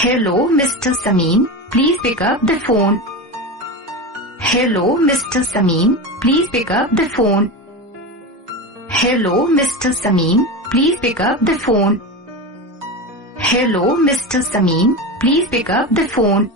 Hello, Mr. Samin. Please pick up the phone. Hello, Mr. Samin. Please pick up the phone. Hello, Mr. Samin. Please pick up the phone. Hello, Mr. Samin. Please pick up the phone.